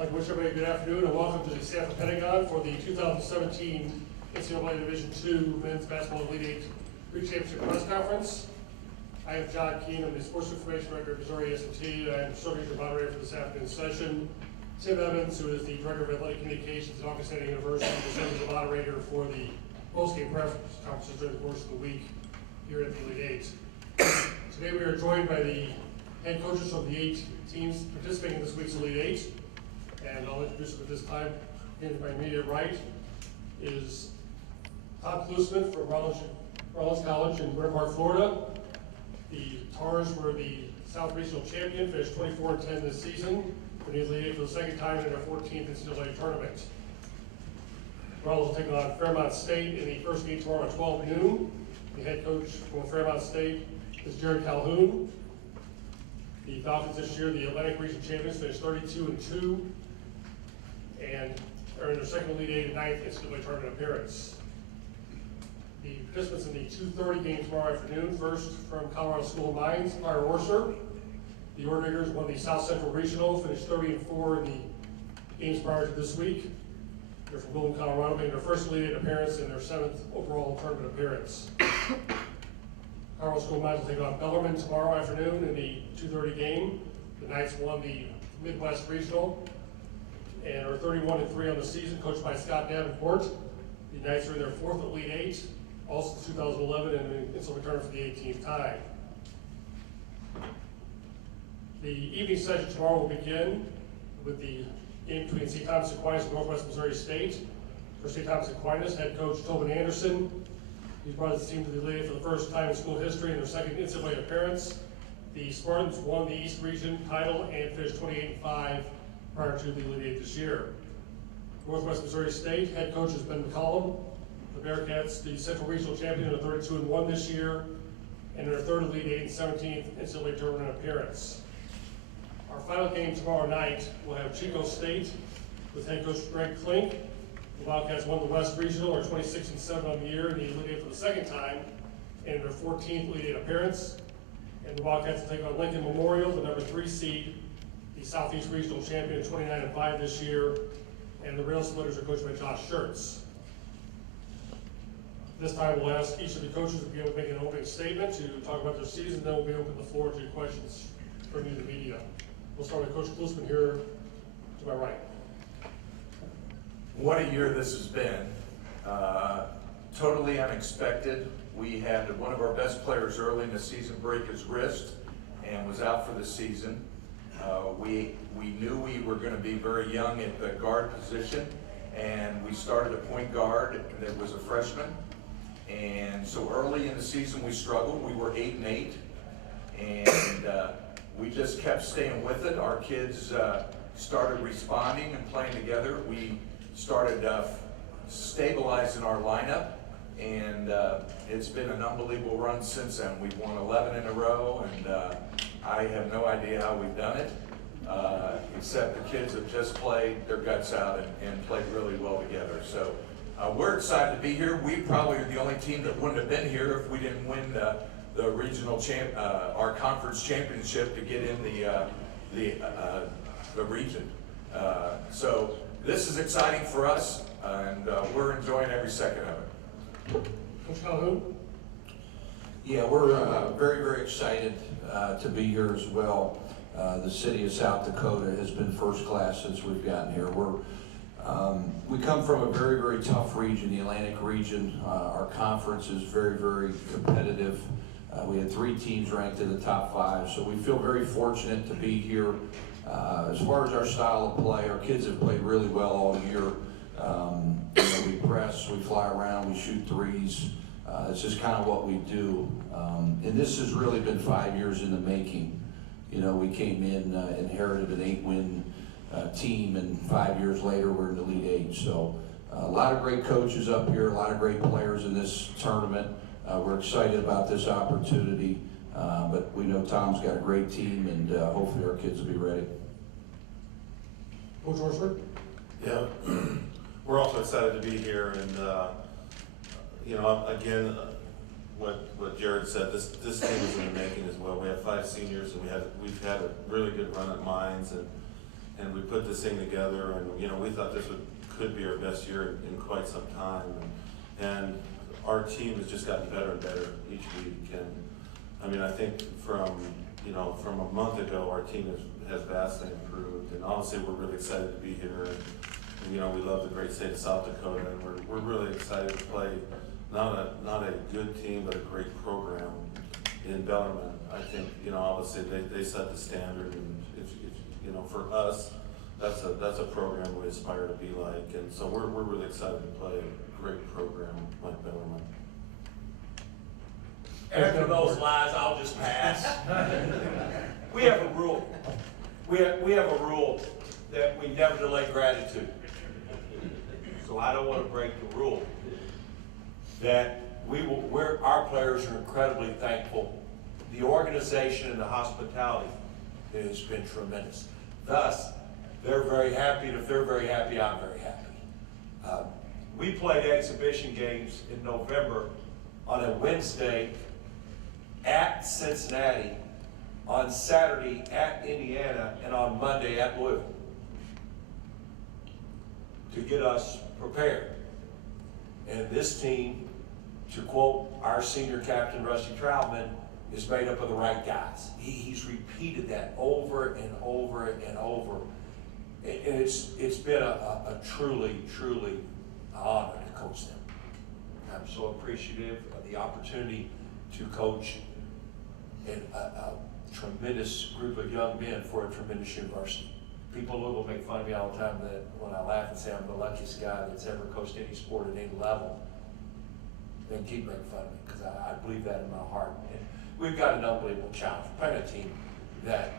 I'd like to wish everybody a good afternoon and welcome to the staff of Pentagon for the 2017 NCAA Division II Men's Basketball Elite Eight Pre-Championship Press Conference. I am John Keene. I'm the Sports Information Director at Missouri S&T. I'm serving as your moderator for this afternoon's session. Tim Evans, who is the Director of Athletic Communications at Augustana University, will serve as the moderator for the post-game press conferences during the course of the week here at the Elite Eight. Today we are joined by the head coaches of the 8 teams participating in this week's Elite Eight. And I'll introduce them at this time. In my immediate right is Todd Klusman from Rollins College in Winter Park, Florida. The Tars were the South Regional champion, finished 24-10 this season, for the Elite Eight for the second time in their 14th NCAA tournament. Rollins will take on Fairmont State in the first game tomorrow at 12 noon. The head coach from Fairmont State is Jared Calhoun. The Falcons this year, the Atlantic Region champions, finished 32-2 and are in their second Elite Eight and 9th NCAA tournament appearance. The participants in the 2:30 game tomorrow afternoon, first from Colorado School of Mines, Fire Orser. The Ordinators won the South Central Regional, finished 30-4 in the games prior to this week. They're from Golden, Colorado, making their first Elite Eight appearance and their 7th overall tournament appearance. Colorado School of Mines will take on Bellarmine tomorrow afternoon in the 2:30 game. The Knights won the Midwest Regional and are 31-3 on the season, coached by Scott Davenport. The Knights are in their 4th Elite Eight, also 2011, and in NCAA tournament for the 18th time. The evening session tomorrow will begin with the game between St. Thomas Aquinas and Northwest Missouri State. For St. Thomas Aquinas, head coach Tobin Anderson. He's brought his team to the Elite Eight for the first time in school history in their second NCAA appearance. The Spartans won the East Region title and finished 28-5 prior to the Elite Eight this year. Northwest Missouri State head coach is Ben McCollum. The Bearcats, the Central Regional champion, are 32-1 this year, and their 3rd Elite Eight and 17th NCAA tournament appearance. Our final game tomorrow night will have Chico State with head coach Greg Klink. The Wildcats won the West Regional, are 26-7 on the year, and the Elite Eight for the second time, and their 14th Elite Eight appearance. And the Wildcats will take on Lincoln Memorial, the number 3 seed, the Southeast Regional champion, 29-5 this year, and the Rail Splitters are coached by Josh Schertz. This time we'll ask each of the coaches to be able to make an opening statement to talk about their season, then we'll be open the floor to questions from you, the media. We'll start with Coach Klusman here to my right. What a year this has been. Totally unexpected. We had one of our best players early in the season break his wrist and was out for the season. We knew we were going to be very young at the guard position, and we started a point guard that was a freshman. And so early in the season we struggled. We were 8-8, and we just kept staying with it. Our kids started responding and playing together. We started stabilizing our lineup, and it's been an unbelievable run since then. We've won 11 in a row, and I have no idea how we've done it, except the kids have just played their guts out and played really well together. So we're excited to be here. We probably are the only team that wouldn't have been here if we didn't win the regional our conference championship to get in the region. So this is exciting for us, and we're enjoying every second of it. Coach Calhoun? Yeah, we're very, very excited to be here as well. The city of South Dakota has been first class since we've gotten here. We come from a very, very tough region, the Atlantic region. Our conference is very, very competitive. We had 3 teams ranked in the top 5, so we feel very fortunate to be here. As far as our style of play, our kids have played really well all year. We press, we fly around, we shoot threes. It's just kind of what we do. And this has really been 5 years in the making. We came in, inherited an 8-win team, and 5 years later we're in the Elite Eight. So a lot of great coaches up here, a lot of great players in this tournament. We're excited about this opportunity, but we know Tom's got a great team, and hopefully our kids will be ready. Coach Horsford? Yeah, we're also excited to be here, and again, what Jared said, this team is in the making as well. We have 5 seniors, and we've had a really good run at Mines, and we put this thing together, and, you know, we thought this could be our best year in quite some time. And our team has just gotten better and better each week. And I mean, I think from a month ago, our team has vastly improved. And honestly, we're really excited to be here. And you know, we love the great state of South Dakota, and we're really excited to play not a good team, but a great program in Bellarmine. I think, you know, obviously they set the standard, and if you know, for us, that's a program we aspire to be like. And so we're really excited to play a great program like Bellarmine. After those lies, I'll just pass. We have a rule. We have a rule that we never delay gratitude. So I don't want to break the rule. That our players are incredibly thankful. The organization and the hospitality has been tremendous. Thus, they're very happy, and if they're very happy, I'm very happy. We played exhibition games in November on a Wednesday at Cincinnati, on Saturday at Indiana, and on Monday at Louisville to get us prepared. And this team, to quote our senior captain, Rusty Troutman, is made up of the right guys. He's repeated that over and over and over. And it's been a truly honor to coach them. I'm so appreciative of the opportunity to coach a tremendous group of young men for a tremendous university. People will make fun of me all the time that when I laugh and say I'm the luckiest guy that's ever coached any sport at any level. Then keep making fun of me, because I believe that in my heart. And we've got an unbelievable challenge. We're playing a team that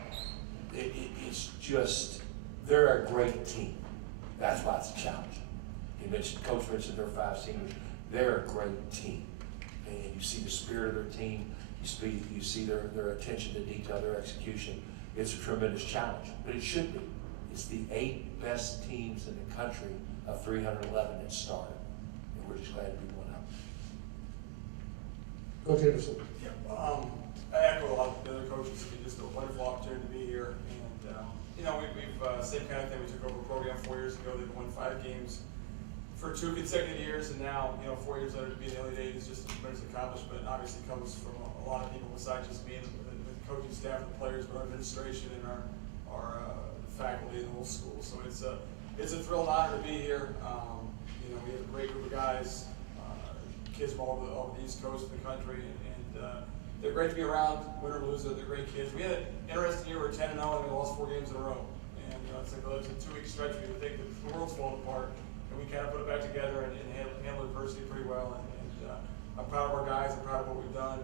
it's just, they're a great team. That's why it's a challenge. Coach mentioned their 5 seniors. They're a great team. And you see the spirit of their team. You see their attention to detail, their execution. It's a tremendous challenge, but it should be. It's the 8 best teams in the country of 311 that started. And we're just glad to be one of them. Coach Anderson. Yeah, I echo a lot of the other coaches. It's just a wonderful opportunity to be here. And, you know, we've same kind of thing. We took over a program 4 years ago. They've won 5 games for 2 consecutive years. And now, you know, 4 years later to be in the Elite Eight is just a tremendous accomplishment. And obviously comes from a lot of people besides just me and the coaching staff and the players, but our administration and our faculty and the whole school. So it's a thrill and honor to be here. You know, we have a great group of guys, kids from all over the East Coast of the country, and they're great to be around, win or lose. They're great kids. We had an interesting year. We're 10-0 and we lost 4 games in a row. And you know, it's like it's a 2-week stretch. We would think that the world's falling apart, and we kind of put it back together and handle adversity pretty well. And I'm proud of our guys. I'm proud of what we've done,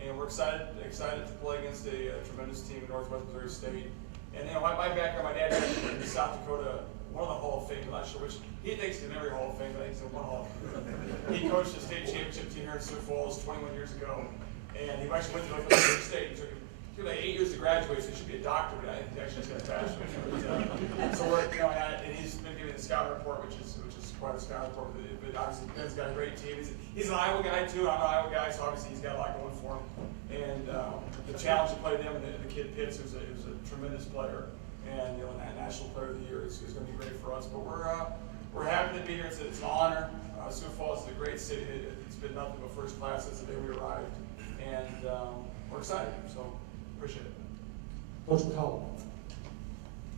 and we're excited to play against a tremendous team in Northwest Missouri State. And you know, my background, my dad in South Dakota, one of the Hall of Fame. I'm not sure which. He thinks he's in every Hall of Fame, but I think he's in one Hall of Fame. He coached the state championship team here in Sioux Falls 21 years ago, and he actually went to Northwest Missouri State. It took him like 8 years to graduate, so he should be a doctor, but I think he actually just got a bachelor's. So we're, you know, and he's been giving the scout report, which is quite a scout report. But obviously, Ben's got a great team. He's an Iowa guy too. I'm an Iowa guy, so obviously he's got a lot going for him. And the challenge to play them, and the kid Pitts, who's a tremendous player, and you know, National Player of the Year is going to be great for us. But we're happy to be here. It's an honor. Sioux Falls is a great city. It's been nothing but first class since the day we arrived, and we're excited. So appreciate it. Coach McCollum.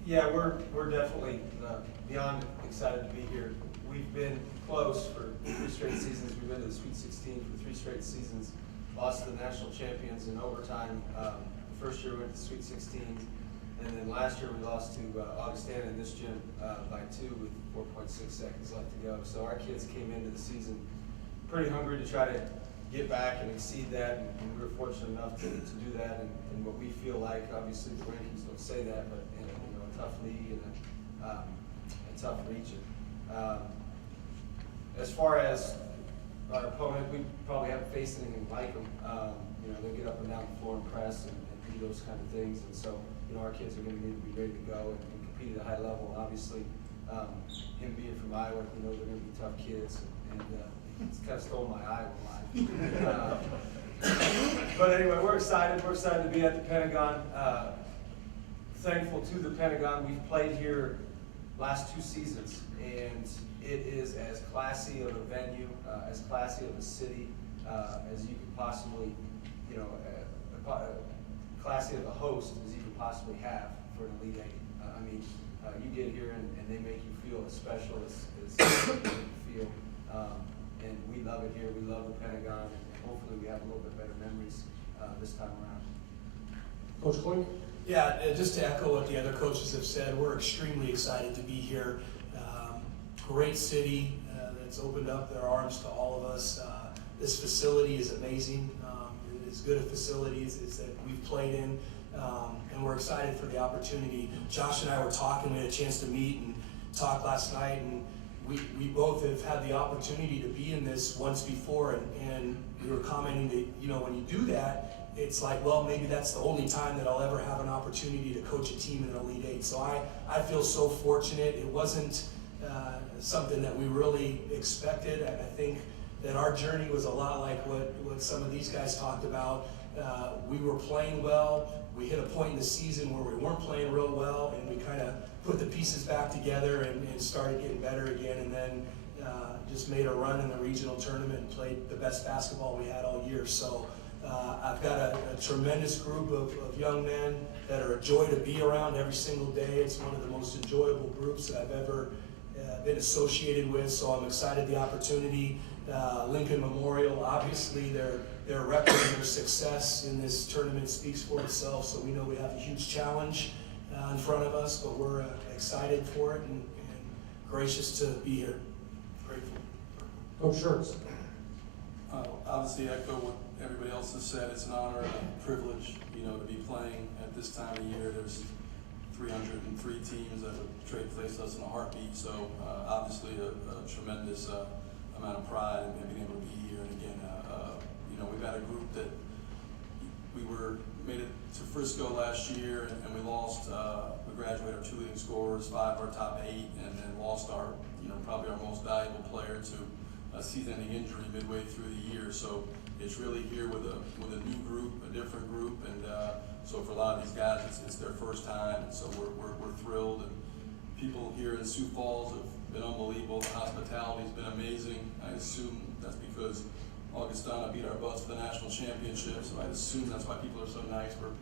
Yeah, we're definitely beyond excited to be here. We've been close for 3 straight seasons. We've been to the Sweet 16 for 3 straight seasons. Lost to the national champions in overtime. The first year we went to the Sweet 16, and then last year we lost to Augustana in this gym by 2 with 4.6 seconds left to go. So our kids came into the season pretty hungry to try to get back and exceed that, and we were fortunate enough to do that in what we feel like. Obviously the rankings don't say that, but in a tough league and a tough region. As far as our opponent, we probably haven't faced anything like them. You know, they get up and down the floor and press and do those kind of things, and so you know our kids are going to need to be ready to go and compete at a high level. Obviously, him being from Iowa, you know they're going to be tough kids, and it's kind of stole my Iowa line. But anyway, we're excited. We're excited to be at the Pentagon. thankful to the Pentagon. We've played here last 2 seasons, and it is as classy of a venue, as classy of a city as you could possibly, classy of a host as you could possibly have for an Elite Eight. You get here and they make you feel as special as you feel. And we love it here. We love the Pentagon, and hopefully we have a little bit better memories this time around. Coach Klink? Yeah, just to echo what the other coaches have said, we're extremely excited to be here. Great city that's opened up their arms to all of us. This facility is amazing. As good a facility as that we've played in, and we're excited for the opportunity. Josh and I were talking, we had a chance to meet and talk last night, and we both have had the opportunity to be in this once before, and we were commenting that, when you do that, it's like, well, maybe that's the only time that I'll ever have an opportunity to coach a team in an Elite Eight. So I feel so fortunate. It wasn't something that we really expected. I think that our journey was a lot like what some of these guys talked about. We were playing well. We hit a point in the season where we weren't playing real well, and we kind of put the pieces back together and started getting better again, and then just made a run in the regional tournament and played the best basketball we had all year. So I've got a tremendous group of young men that are a joy to be around every single day. It's one of the most enjoyable groups that I've ever been associated with, so I'm excited the opportunity. Lincoln Memorial, obviously their record and their success in this tournament speaks for itself, so we know we have a huge challenge in front of us, but we're excited for it and gracious to be here. Grateful. Coach Schertz? Obviously echo what everybody else has said. It's an honor and a privilege, to be playing at this time of year. There's 303 teams that would trade place us in a heartbeat, so obviously a tremendous amount of pride in being able to be here. And again, we've had a group that made it to Frisco last year, and we lost. We graduated our 2 leading scorers, 5 of our top 8, and then lost our, probably our most valuable player to a season-ending injury midway through the year. So it's really here with a new group, a different group, and so for a lot of these guys, it's their first time, and so we're thrilled. And people here in Sioux Falls have been unbelievable. The hospitality's been amazing. I assume that's because Augustana beat our butts for the national championship, so I assume that's why people are so nice. We're